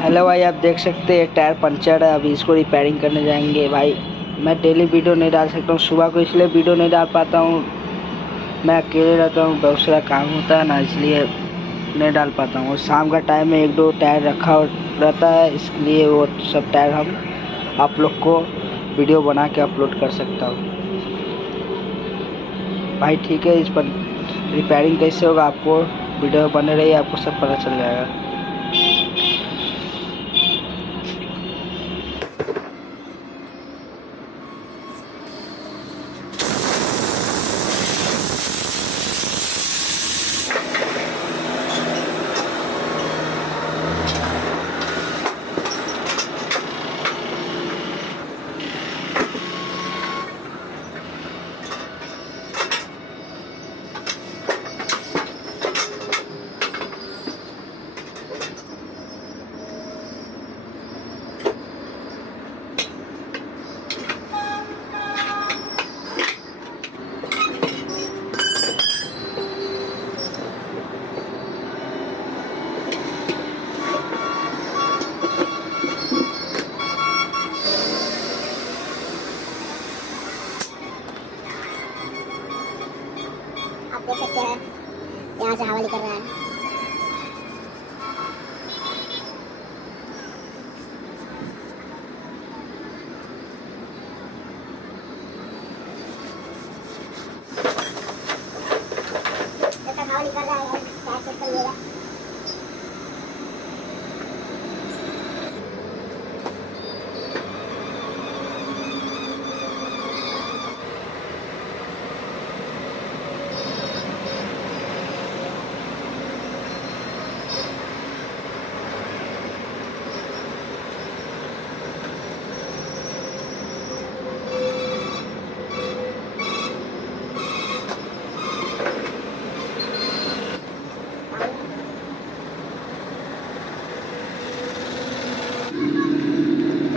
Hello भाई, आप देख सकते हैं टायर पंचर है। अभी इसको रिपेयरिंग करने जाएंगे। भाई मैं डेली वीडियो नहीं डाल सकता हूँ, सुबह को इसलिए वीडियो नहीं डाल पाता हूँ, मैं अकेले रहता हूँ, बहुत सारा काम होता है ना, इसलिए नहीं डाल पाता हूँ। और शाम का टाइम में एक दो टायर रखा रहता है, इसलिए वो सब टायर हम आप लोग को वीडियो बना के अपलोड कर सकता हूँ। भाई ठीक है, इस पर रिपेयरिंग कैसे होगा आपको वीडियो बने रहिए, आपको सब पता चल जाएगा। आप देख सकते हैं यहाँ से हवा निकल रहा है। जब तक हवा निकल रहा है टायर चेक करिएगा।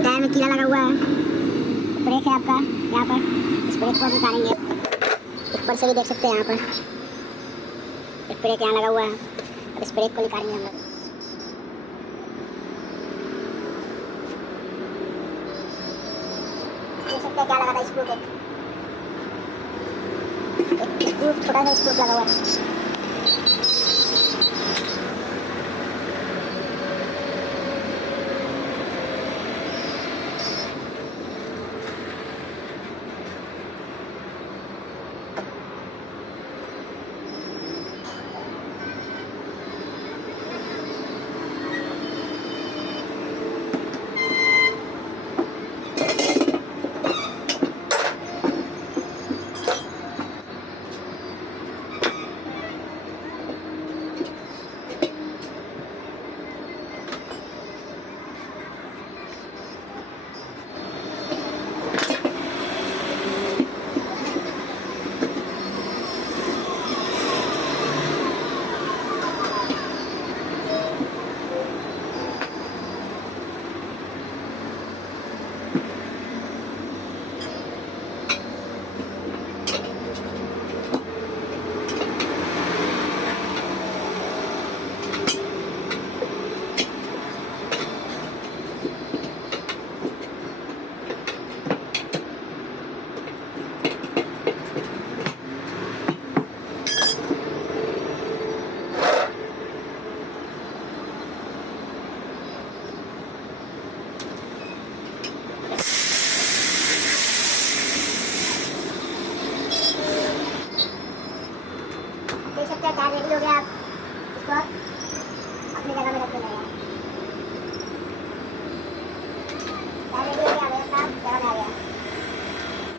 टायर में कीड़ा लगा हुआ है। ब्रेक है आपका यहाँ पर, इस ब्रेक को निकालेंगे। ऊपर से भी देख सकते हैं यहाँ पर एक ब्रेक यहाँ लगा हुआ है। अब इस ब्रेक को निकालेंगे हम लोग। देख सकते हैं क्या लगा था स्क्रू के, एक स्क्रू, छोटा सा स्क्रू लगा हुआ है।